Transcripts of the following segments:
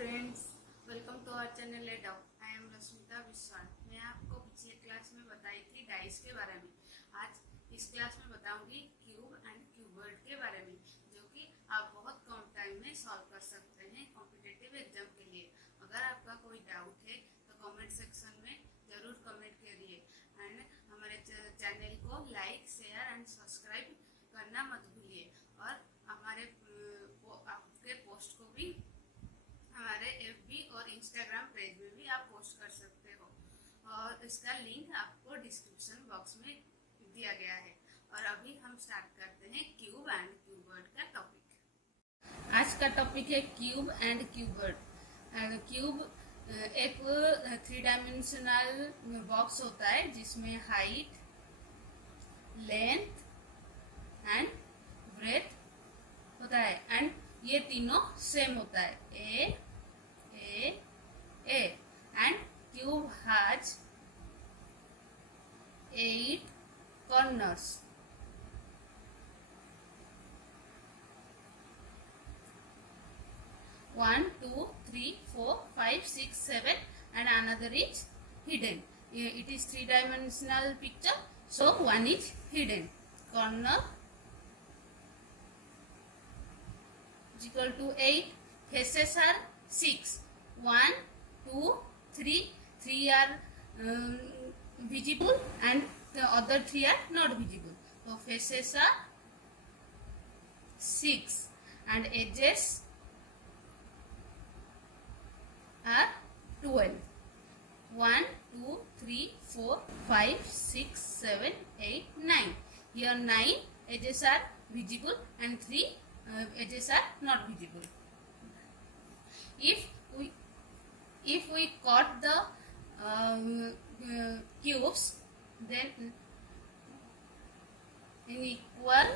Friends, welcome to our channel let out. I am Rashmita Vishwal. मैं आपको पिछले क्लास में बताई थी डाइस के बारे में। आज इस क्लास में बताऊंगी क्यूब एंड क्यूबर्ड के बारे में, जो कि आप बहुत कम टाइम में सॉल्व कर सकते हैं कॉम्पिटिटिव एग्जाम के लिए। अगर आपका कोई डाउट है तो कमेंट सेक्शन में जरूर कमेंट करिए एंड हमारे चैनल को लाइक, शेयर एंड सब्सक्राइब करना मत भूलिए। और हमारे आपके पोस्ट को भी हमारे एफबी और इंस्टाग्राम पेज में भी आप पोस्ट कर सकते हो, और इसका लिंक आपको डिस्क्रिप्शन बॉक्स में दिया गया है। और अभी हम स्टार्ट करते हैं क्यूब एंड क्यूबर्ड का टॉपिक। आज का टॉपिक है क्यूब एंड क्यूबर्ड। क्यूब एक 3 डायमेंशनल बॉक्स होता है जिसमें हाइट, लेंथ एंड ब्रेथ होता है, एंड ये तीनों सेम होता है, A and cube has 8 corners. 1, 2, 3, 4, 5, 6, 7 and another is hidden. It is 3-dimensional picture, so one is hidden. Corner is equal to 8. Faces are 6. 1, 2, 3. 3 are visible and the other 3 are not visible. So faces are 6 and edges are 12. 1, 2, 3, 4, 5, 6, 7, 8, 9. Here 9 edges are visible and 3 edges are not visible. If we cut the cubes, then in equal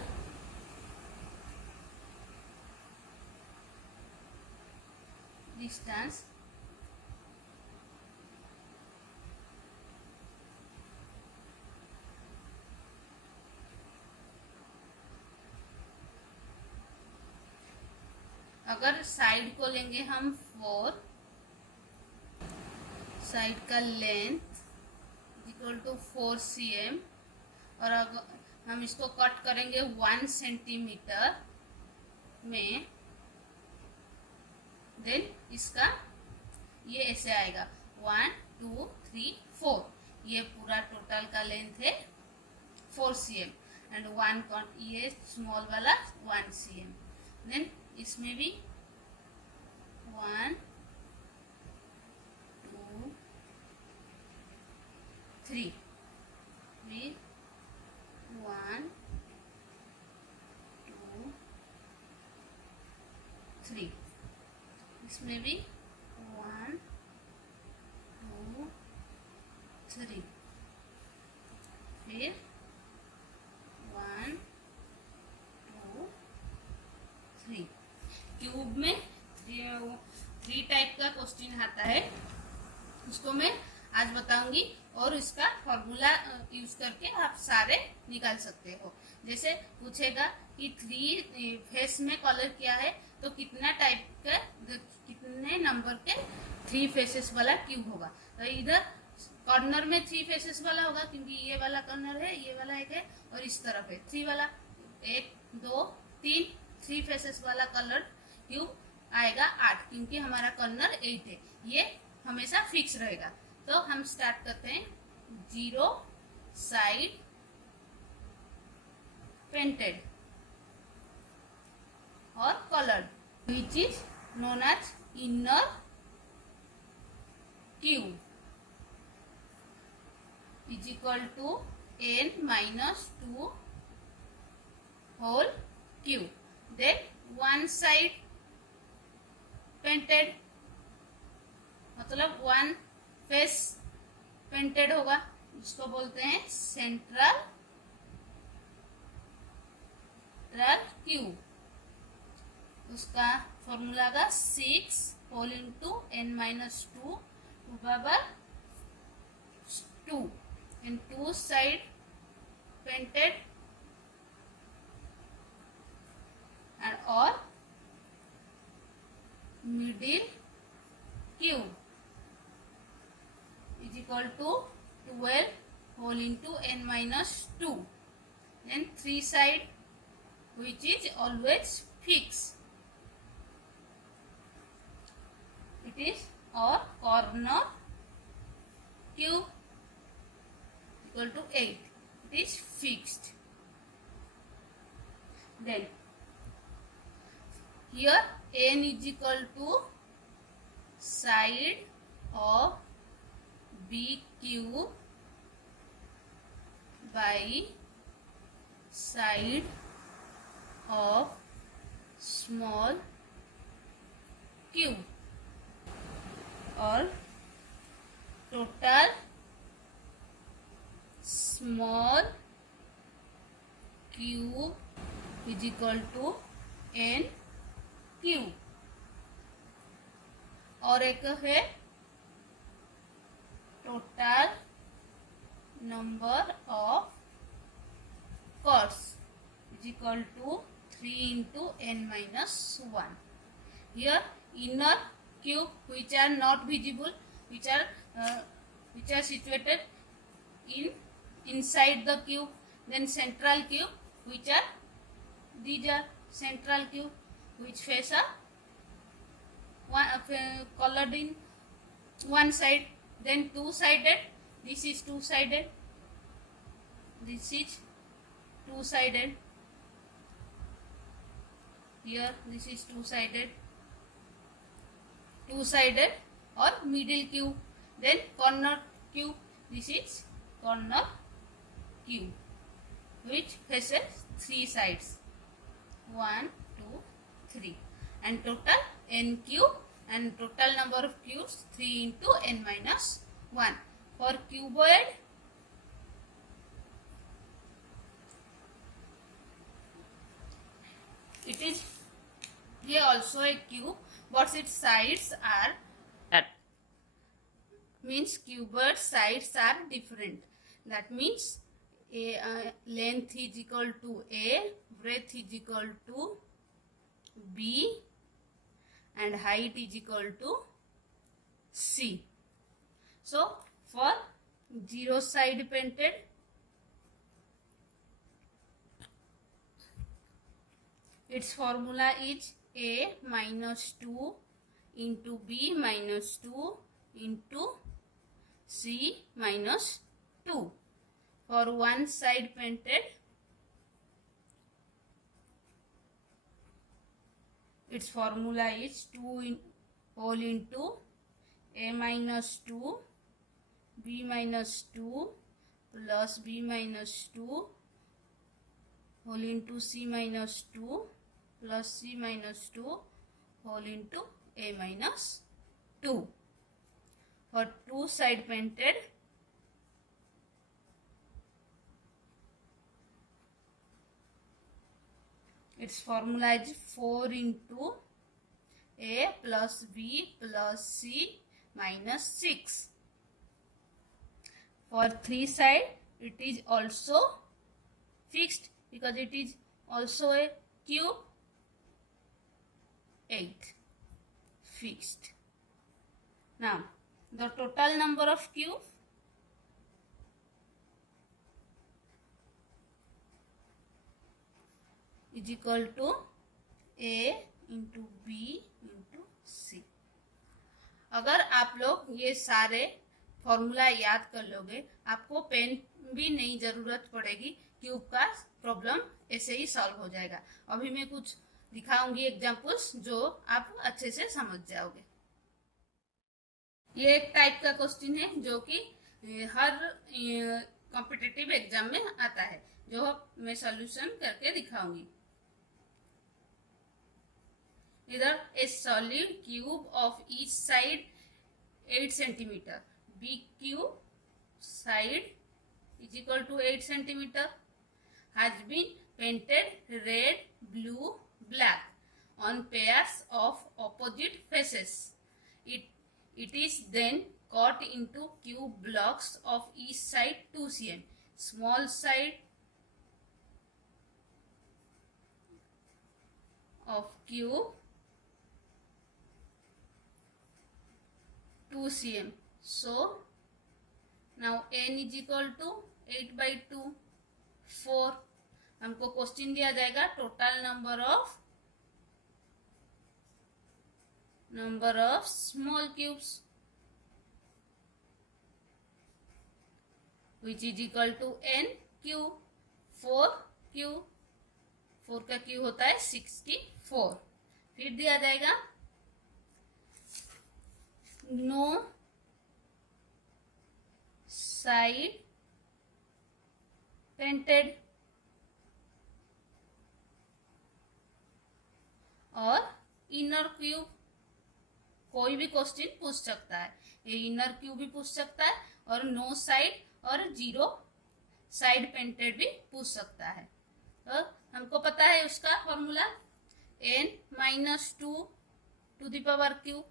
distance अगर side को लेंगे हम 4, side का length equal to 4 cm, और अगर हम इसको cut करेंगे 1 सेंटीमीटर में, देन इसका ये ऐसे आएगा 1, 2, 3, 4। ये पूरा टोटल का लेंथ है 4 cm एंड 1 ये स्मॉल वाला 1 cm। देन इसमें भी 1, 2, 3, 1, 2, 3। इसमें भी 1, 2, 3, फिर 1, 2, 3। क्यूब में 3 टाइप का क्वेश्चन आता है, उसको मैं आज बताऊंगी, और इसका फॉर्मूला यूज करके आप सारे निकाल सकते हो। जैसे पूछेगा कि 3 फेस में कलर किया है तो कितना टाइप का, कितने नंबर के 3 फेसेस वाला क्यूब होगा। तो इधर कॉर्नर में 3 फेसेस वाला होगा, क्योंकि ये वाला कॉर्नर है, ये वाला एक है, और इस तरफ है 3 वाला। 1, 2, 3 फेसेस वाला कलर क्यूब आएगा 8, क्योंकि हमारा कॉर्नर 8 है। ये हमेशा फिक्स रहेगा। तो हम स्टार्ट करते हैं। 0 साइड पेंटेड और coloured, which is known as inner cube, is equal to n-2 whole cube. Then one side painted, मतलब 1 फेस पेंटेड होगा, इसको बोलते हैं सेंट्रल क्यूब। उसका फॉर्मूला का 6 होल इंटू n-2 बराबर 2 and 2 side painted and or middle cube is equal to 12 whole into n minus 2. Then 3 side which is always fixed. It is or corner cube equal to 8. It is fixed. Then here n is equal to side of b cube by side of small cube, or total small cube is equal to n cube. और एक है total number of chords is equal to 3 into n minus 1. Here inner cube which are not visible, which are situated inside the cube. Then central cube, which are these are central cube which face a colored in one side. Then two sided, this is two sided, this is two sided, here this is two sided or middle cube. Then corner cube, this is corner cube which faces three sides, 1, 2, 3, and total n cube, and total number of cubes 3 into n minus 1. For cuboid, it is here also a cube, but its sides are means cuboid sides are different. That means length is equal to A, breadth is equal to B, and height is equal to C. So for 0 side painted, its formula is A minus 2 into B minus 2 into C minus 2. For one side painted, its formula is 2 whole into A minus 2, B minus 2 plus B minus 2 whole into C minus 2 plus C minus 2 whole into A minus 2. For two side painted, its formula is 4 into A plus B plus C minus 6. For three side, it is also fixed because it is also a cube, 8 fixed. Now the total number of cubes is equal to A into B into C. अगर आप लोग ये सारे formula याद कर लोगे, आपको pen भी नहीं जरूरत पड़ेगी, क्यूब का प्रॉब्लम ऐसे ही सॉल्व हो जाएगा. अभी मैं कुछ दिखाऊंगी एग्जांपल्स जो आप अच्छे से समझ जाओगे. ये एक टाइप का क्वेश्चन है जो कि हर कॉम्पिटिटिव एग्जाम में आता है, जो मैं सॉल्यूशन करके दिखाऊंगी. इधर a solid cube of each side 8 centimetre, b cube side is equal to 8 centimeter, has been painted red, blue, black on pairs of opposite faces. It is then cut into cube blocks of each side 2 cm. Small side of cube 2 cm. So now n is equal to 8/2 4. हमको question दिया जाएगा total number of small cubes which is equal to n cube 4 cube 4 का cube होता है 64. फिर दिया जाएगा no side painted और इनर क्यूब. कोई भी क्वेश्चन पूछ सकता है, ये इनर क्यूब भी पूछ सकता है और नो साइड और 0 साइड पेंटेड भी पूछ सकता है. तो हमको पता है उसका formula n-2 to the power cube.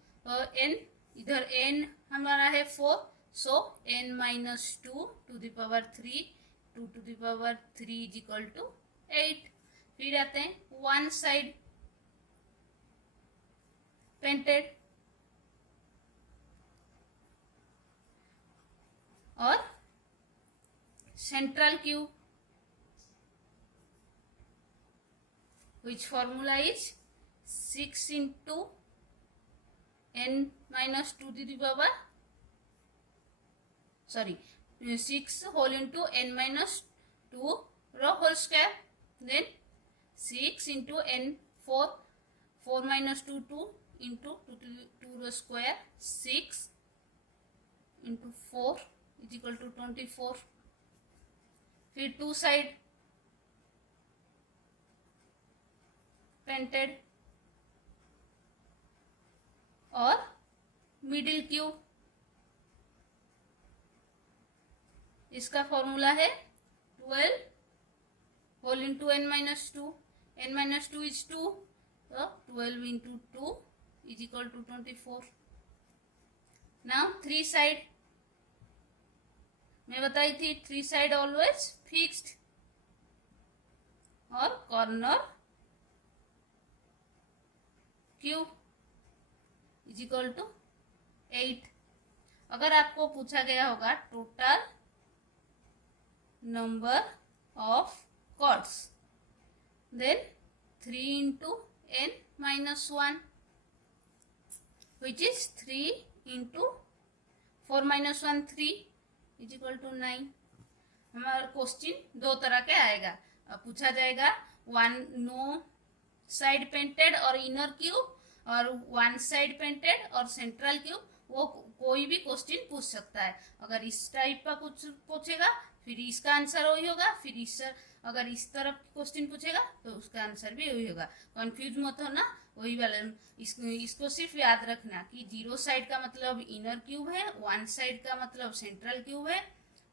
n इधर n हमारा है 4, so n-2 to the power 3 2 to the power 3 is equal to 8. फिर आते हैं वन साइड पेंटेड और central cube which formula is 6 into n-2 to the power 6 whole into n-2 whole square, then 6 into n 4 minus 2 2 into 2 square 6 into 4 is equal to 24. फिर 2 side painted और middle cube. इसका formula है 12 whole into n-2. n-2 is 2, तो 12 into 2 is equal to 24. Now 3 side मैं बताई थी 3 side always fixed और corner cube is equal to 8. अगर आपको पूछा गया होगा total number of cords, then 3 into n-1 which is 3 into 4 minus 1 3 is equal to 9. हमारा क्वेश्चन 2 तरह के आएगा. अब पूछा जाएगा नो साइड पेंटेड और इनर क्यूब और वन साइड पेंटेड और सेंट्रल क्यूब. वो कोई भी क्वेश्चन पूछ सकता है. अगर इस टाइप का कुछ पूछेगा फिर इसका आंसर वही होगा, फिर अगर इस तरफ क्वेश्चन पूछेगा तो उसका आंसर भी वही होगा. कंफ्यूज मत होना, वही वाला इसको सिर्फ याद रखना कि 0 साइड का मतलब इनर क्यूब है, 1 साइड का मतलब सेंट्रल क्यूब है,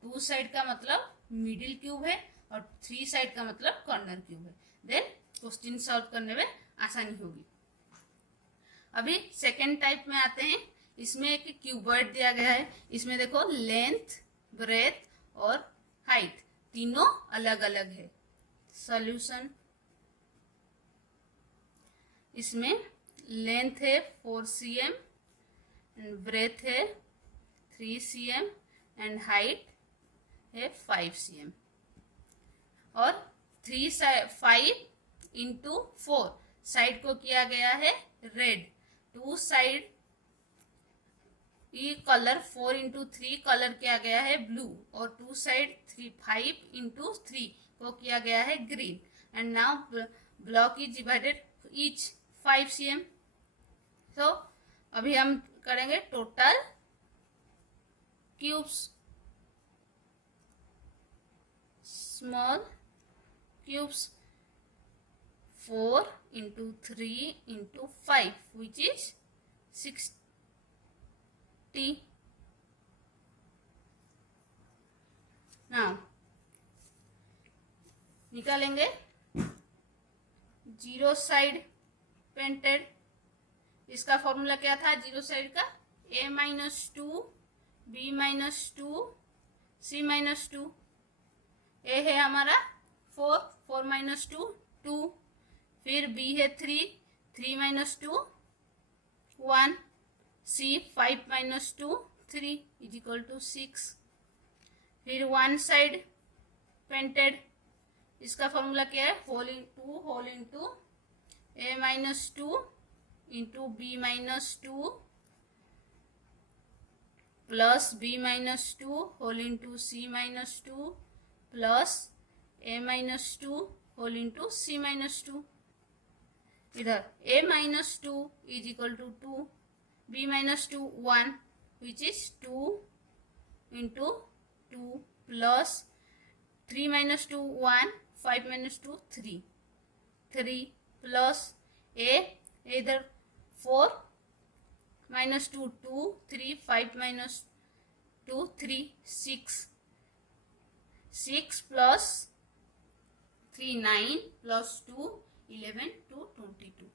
2 साइड का मतलब मिडिल क्यूब है और 3 साइड का मतलब कॉर्नर क्यूब है. देन क्वेश्चन सॉल्व करने में आसानी होगी. अभी सेकेंड टाइप में आते हैं. इसमें एक क्यूबॉइड दिया गया है. इसमें देखो लेंथ, ब्रेथ और हाइट तीनों अलग अलग है. सॉल्यूशन, इसमें लेंथ है 4 cm एंड ब्रेथ है 3 cm एंड हाइट है 5 cm और 5 into 4 साइड को किया गया है रेड. 2 साइड ये कलर 4 into 3 कलर किया गया है ब्लू और 2 साइड 5 into 3 को किया गया है green. And now block is divided each 5 cm. तो अभी हम करेंगे total cubes. Small cubes 4 into 3 into 5 which is 60. now निकालेंगे 0 साइड पेंटेड. इसका फॉर्मूला क्या था 0 साइड का? a-2 b-2 c-2. a है हमारा 4 minus 2 2, फिर b है 3 3 minus 2 1, c 5 minus 2 3 is equal to 6। फिर वन साइड पेंटेड, इसका फॉर्मूला क्या है, whole into a minus 2 into b minus 2 plus b minus 2 whole into c minus 2 plus a minus 2 whole into c minus 2। इधर a minus 2 is equal to 2, b minus 2 1 which is 2 into 2 plus 3 minus 2 1 5 minus 2 3 3 plus a इधर 4 minus 2 2 3 5 minus 2 3 6 6 plus 3 9 plus 2 11 to 22।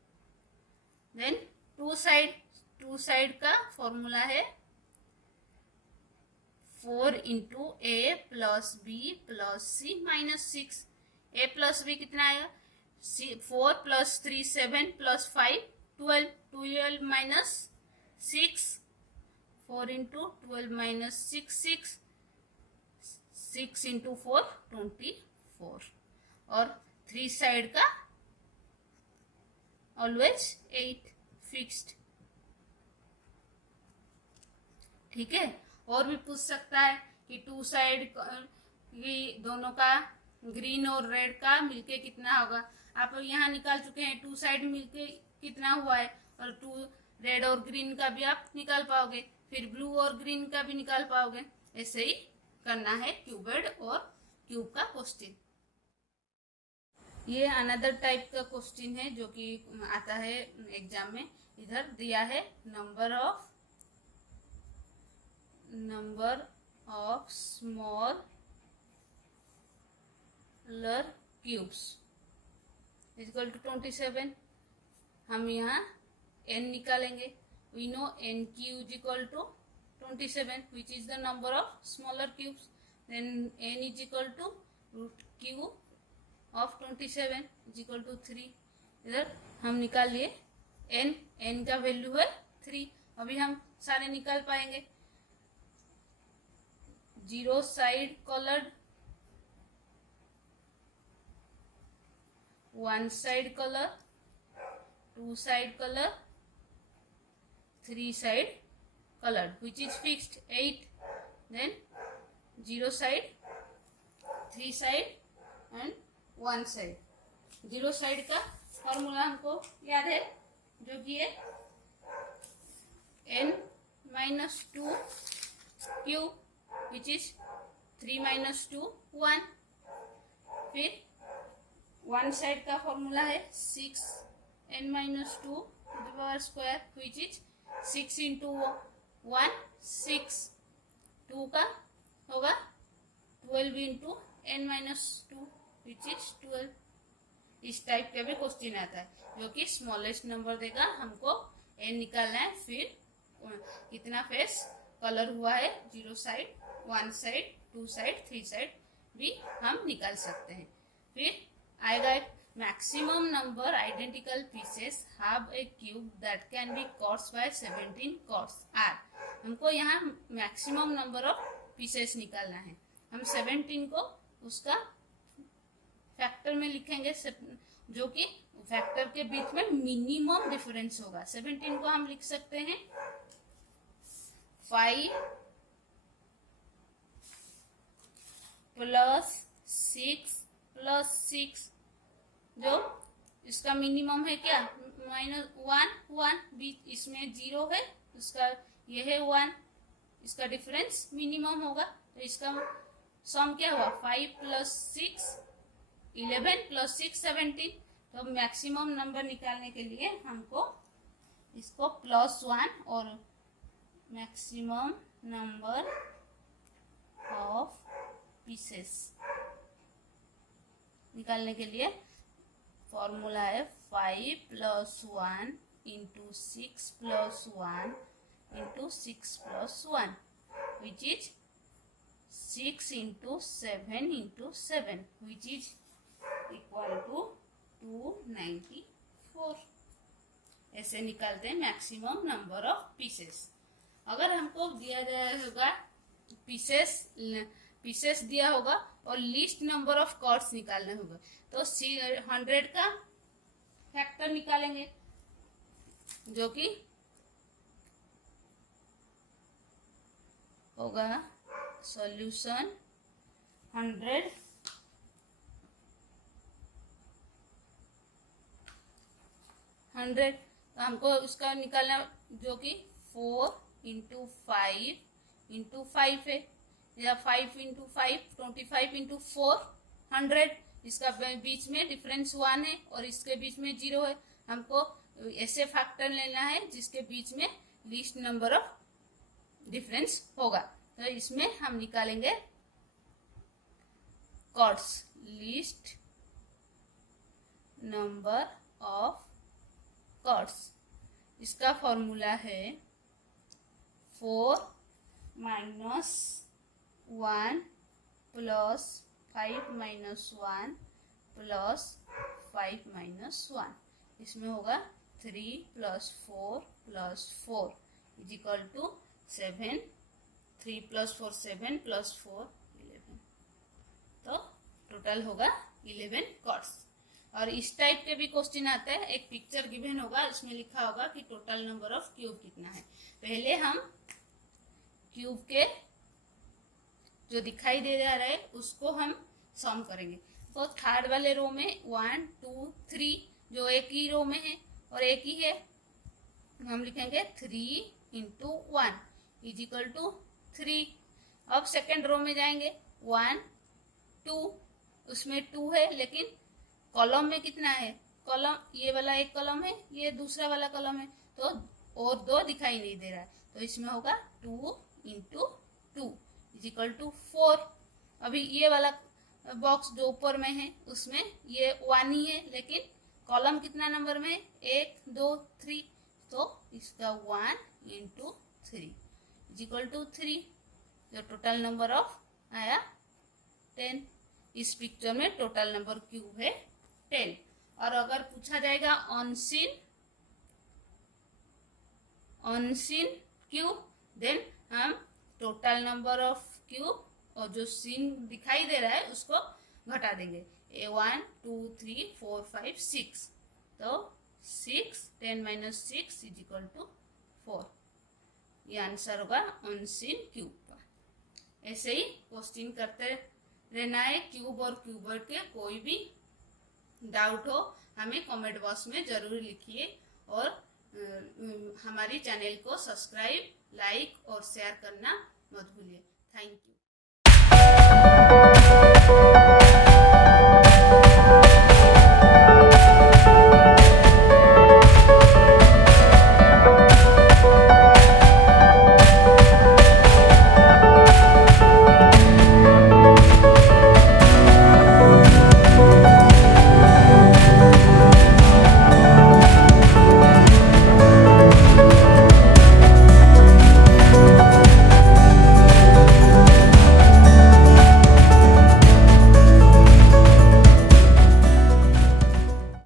Then two side का formula है 4 into a plus b plus c minus 6। A plus b कितना आएगा, 4 plus 3 7 plus 5 12 12 minus 6 4 into 12 minus 6 6 6 into 4 24। और 3 side का always 8 fixed. ठीक है, और भी पूछ सकता है कि टू साइड की दोनों का ग्रीन और रेड का मिलके कितना होगा। आप यहाँ निकाल चुके हैं, टू साइड मिलके कितना हुआ है, और टू रेड और ग्रीन का भी आप निकाल पाओगे, फिर ब्लू और ग्रीन का भी निकाल पाओगे। ऐसे ही करना है क्यूबेड और क्यूब का क्वेश्चन। ये अनदर टाइप का क्वेश्चन है जो कि आता है एग्जाम में। इधर दिया है number of smaller cubes equal to 27। हम यहाँ n निकालेंगे। We know n cube equal to 27 which is the number of smaller cubes. Then n is equal to root cube of 27 is equal to 3। इधर हम निकाल लिए n का value है 3। अभी हम सारे निकाल पाएंगे। 0 side coloured, 1 side colour, 2 side colour, 3 side colored which is fixed 8। then 0 side, 3 side and 1 side। 0 side का फॉर्मूला हमको याद है जो कि है n minus 2 cube which is 3 minus 2 1। फिर 1 साइड का फॉर्मूला है 6 n minus 2 to the power square which is 6 into 1 6। 2 का होगा 12 into n minus 2 which is 12। इस टाइप का भी क्वेश्चन आता है जो कि स्मॉलेस्ट नंबर देगा, हमको n निकालना है। फिर कितना फेस कलर हुआ है, 0 साइड, 1 साइड, 2 साइड, 3 साइड भी हम निकाल सकते हैं। फिर आएगा maximum number identical pieces have a cube that can be cords by 17 cords are. हमको यहाँ मैक्सिमम नंबर ऑफ पीसेस निकालना है। हम 17 को उसका फैक्टर में लिखेंगे जो कि फैक्टर के बीच में मिनिमम डिफरेंस होगा। 17 को हम लिख सकते हैं 5 प्लस 6 जो इसका मिनिमम है क्या, -1 बीच इसमें 0 है, उसका ये है 1, इसका डिफरेंस मिनिमम होगा। तो इसका सम क्या हुआ 5 प्लस 6 11 प्लस 6 17। तो मैक्सिमम नंबर निकालने के लिए हमको इसको +1 और मैक्सिमम नंबर ऑफ पीसेस निकालने के लिए फॉर्मूला है 5 plus 1 into 6 plus 1 into 6 plus 1 which is 6 into 7 into 7 which is equal to 294। ऐसे निकालते हैं मैक्सिमम नंबर ऑफ पीसेस। अगर हमको दिया जाए होगा पीसेस दिया होगा और लीस्ट नंबर ऑफ कॉर्ड्स निकालना होगा, तो 100 का फैक्टर निकालेंगे, जो कि होगा सॉल्यूशन 100 तो हमको उसका निकालना, जो कि 4 × 5 × 5 है, या 5 × 5 25 × 4 100। इसका बीच में डिफरेंस 1 है और इसके बीच में 0 है। हमको ऐसे फैक्टर लेना है जिसके बीच में लीस्ट नंबर ऑफ डिफरेंस होगा। तो इसमें हम निकालेंगे cords, least number of cords. इसका फॉर्मूला है 4 - 1 + 5 - 1 + 5 - 1। इसमें होगा 3 + 4 + 4 = 7। 3 + 4 7 + 4 11। तो टोटल होगा 11 कॉर्ड्स। और इस टाइप के भी क्वेश्चन आता है, एक पिक्चर गिवन होगा, इसमें लिखा होगा कि टोटल नंबर ऑफ क्यूब कितना है। पहले हम क्यूब के जो दिखाई दे रहा है उसको हम सम करेंगे। तो थर्ड वाले रो में 1 2 3 जो एक ही रो में है और एक ही है, हम लिखेंगे 3 × 1 = 3। अब सेकेंड रो में जाएंगे 1 2, उसमें 2 है लेकिन कॉलम में कितना है, कॉलम ये वाला एक कॉलम है, ये दूसरा वाला कॉलम है, तो और 2 दिखाई नहीं दे रहा है, तो इसमें होगा 2 × 2 = 4। अभी ये वाला बॉक्स जो ऊपर में है उसमें ये 1 ही है, लेकिन कॉलम कितना नंबर में है, 1 2 3, तो इसका 1 × 3 = 3। जो टोटल नंबर ऑफ आया 10। इस पिक्चर में टोटल नंबर क्यूब है 10। और अगर पूछा जाएगा अनसीन क्यूब, देन हम टोटल नंबर ऑफ क्यूब और जो सीन दिखाई दे रहा है उसको घटा देंगे। 1 2 3 4 5 6, तो 6 10 - 6 = 4। ये आंसर होगा अनसीन क्यूब का। ऐसे ही क्वेश्चन करते रहना है। क्यूब और क्यूबर्ड के कोई भी डाउट हो हमें कमेंट बॉक्स में जरूर लिखिए, और हमारी चैनल को सब्सक्राइब, लाइक और शेयर करना मत भूलिए। Thank you.